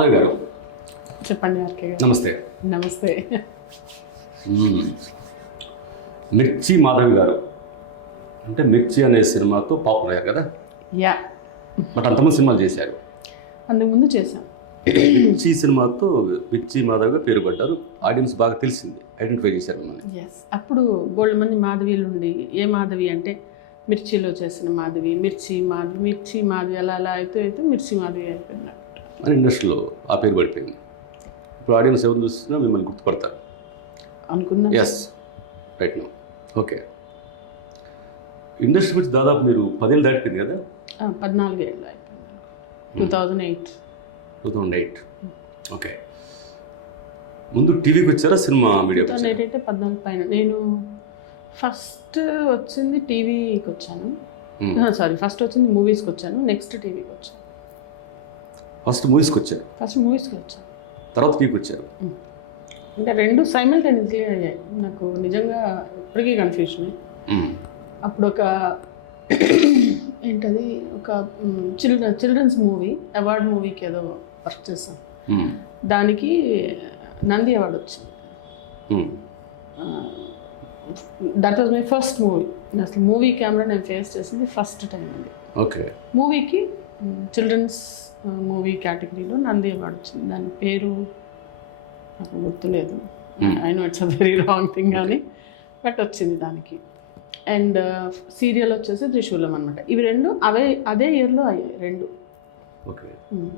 మాధవ్ గారు. చెప్పండి నమస్తే. నమస్తే. మిర్చి మాధవి గారు. అంటే మిర్చి అనే సినిమాతో పాపులర్ అయ్యారు కదా? యా. బట్ అంతమంది సినిమాలు చేశారు. అంతకుముందు చేశాం. మిర్చి సినిమాతో మిర్చి మాధవ్గా పేరు పడ్డారు. ఆడియన్స్ బాగా తెలిసింది. ఐడెంటిఫై చేశారు మిమ్మల్ని. ఎస్ అప్పుడు బోల్డ్ మంది మాధవీలు ఉండి ఏ మాధవి అంటే మిర్చిలో చేసిన మాధవి మిర్చి మాధవి మిర్చి మాధవి అలా అలా అయితే అయితే మిర్చి మాధవి అయిపోయింది. అని ఇండస్ట్రీలో ఆ పేరు పడిపోయింది. ఇప్పుడు ఆడియన్స్ ఎవరు చూసినా మిమ్మల్ని గుర్తుపడతారు. అనుకుందాం. Yes right no okay industry గురించి దాదాపు మీరు పదేళ్ళు దాటిపోయింది కదా? పద్నాలుగు ఏళ్ళు అయిపోయింది two thousand eight two thousand eight okay ముందు టీవీకి వచ్చారా సినిమా టూ మీడియాకి థౌజండ్ వచ్చారా ఎయిట్ అయితే పద్నాలుగు పైన. నేను ఫస్ట్ వచ్చింది టీవీకి వచ్చాను. Hmm. సారీ ఫస్ట్ వచ్చింది మూవీస్కి వచ్చాను. నెక్స్ట్ టీవీకి వచ్చాను. ఫస్ట్ మూవీస్కి వచ్చారు. ఫస్ట్ మూవీస్కి వచ్చాను తర్వాత టీవీకి వచ్చారు. అంటే రెండు సైమల్టేనియస్లీ అయ్యాయి. నాకు నిజంగా ఇప్పటికీ కన్ఫ్యూషన్. అప్పుడు ఒక ఏంటది? ఒక చిల్డ్రన్ చిల్డ్రన్స్ మూవీ అవార్డ్ మూవీకి ఏదో వర్క్ చేస్తాం మ్మ్. దానికి నంది అవార్డు వచ్చింది. That was my first movie అసలు మూవీ కెమెరా నేను ఫేస్ చేసింది ఫస్ట్ టైం అది. ఓకే. మూవీకి చిల్డ్రన్స్ మూవీ కేటగిరీలో నంది అవార్డు వచ్చింది. దాని పేరు నాకు గుర్తులేదు. I know it's a very wrong thing అని బట్ వచ్చింది దానికి. అండ్ సీరియల్ వచ్చేసి త్రిశూలం అనమాట ఇవి రెండు అవే అదే ఇయర్లో అయ్యాయి రెండు. Okay Mm.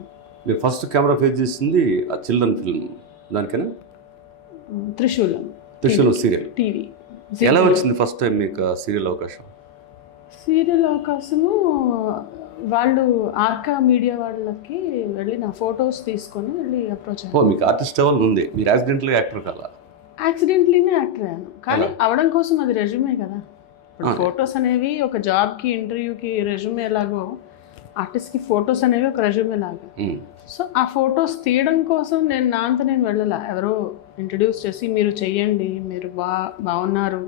మీరు ఫస్ట్ కెమెరా ఫేస్ చేసింది ఆ చిల్డ్రన్ ఫిల్మ్ దానికైనా? Mm, త్రిశూలం. త్రిశూలం సీరియల్ టీవీ. ఎలా వచ్చింది ఫస్ట్ టైం మీకు సీరియల్ అవకాశం? సీరియల్ అవకాశము వాళ్ళు ఆర్కా మీడియా వాళ్ళకి వెళ్ళి నా ఫొటోస్ తీసుకొని వెళ్ళి అప్రోచ్ ఓ మీకు ఆర్టిస్ట్ అవ్వాలి ఉంది? మీరు యాక్సిడెంట్లో యాక్టర్ కాలా యాక్సిడెంట్లీనే యాక్టర్ అయ్యాను. కానీ అవడం కోసం అది రెజ్యూమే కదా. ఇప్పుడు ఫొటోస్ అనేవి ఒక జాబ్కి ఇంటర్వ్యూకి రెజ్యూమే ఎలాగో ఆర్టిస్ట్కి ఫొటోస్ అనేవి ఒక రెజ్యూమే లాగా. సో ఆ ఫొటోస్ తీయడం కోసం నేను నా అంత నేను వెళ్ళాల. ఎవరో ఇంట్రడ్యూస్ చేసి మీరు చెయ్యండి మీరు బా బాగున్నారు.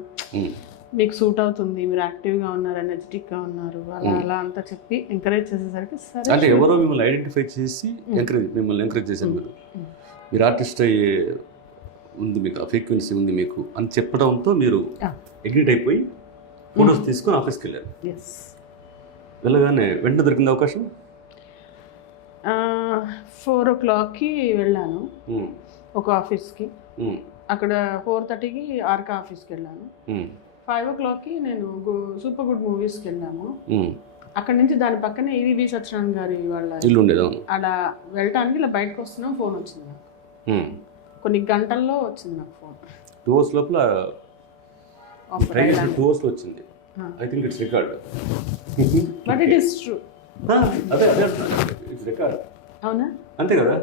మీకు సూట్ అవుతుంది మీరు యాక్టివ్గా ఉన్నారు ఎనర్జెటిక్గా ఉన్నారు అలా అలా అంతా చెప్పి ఎంకరేజ్ చేసేసరికి సరే. అంటే ఎవరో మిమ్మల్ని ఐడెంటిఫై చేసి ఎంకరేజ్ మిమ్మల్ని ఎంకరేజ్ చేశారు మీరు. మీరు ఆర్టిస్ట్ అయ్యే ఉంది మీకు ఆ ఫ్రీక్వెన్సీ ఉంది మీకు అని చెప్పడంతో మీరు ఎగ్రిట్ అయిపోయి ఫొటోస్ తీసుకొని ఆఫీస్కి వెళ్ళారు. ఎస్ వెళ్ళగానే వెంటనే దొరికింది అవకాశం? ఫోర్ ఓ క్లాక్కి వెళ్ళాను. ఒక ఆఫీస్కి. అక్కడ ఫోర్ థర్టీకి ఆర్కా ఆఫీస్కి వెళ్ళాను. ఫైవ్ ఓ క్లాక్కి నేను సూపర్ గుడ్ మూవీస్కి వెళ్ళాము. అక్కడ నుంచి దాని పక్కనే ఈవీవి సత్యనారాయణ గారి వాళ్ళ ఇల్లు ఉండేది అవును అలా వెళ్ళటానికి ఇలా బయటకు వస్తున్నాం ఫోన్ వచ్చింది నాకు. కొన్ని గంటల్లో వచ్చింది నాకు ఫోన్. టూ అవర్స్ లోపల టూ అవర్స్లో వచ్చింది. I think it's record but it is true అదే అదే ఇట్స్ రికార్డ్ అవునా? అంతే కదా?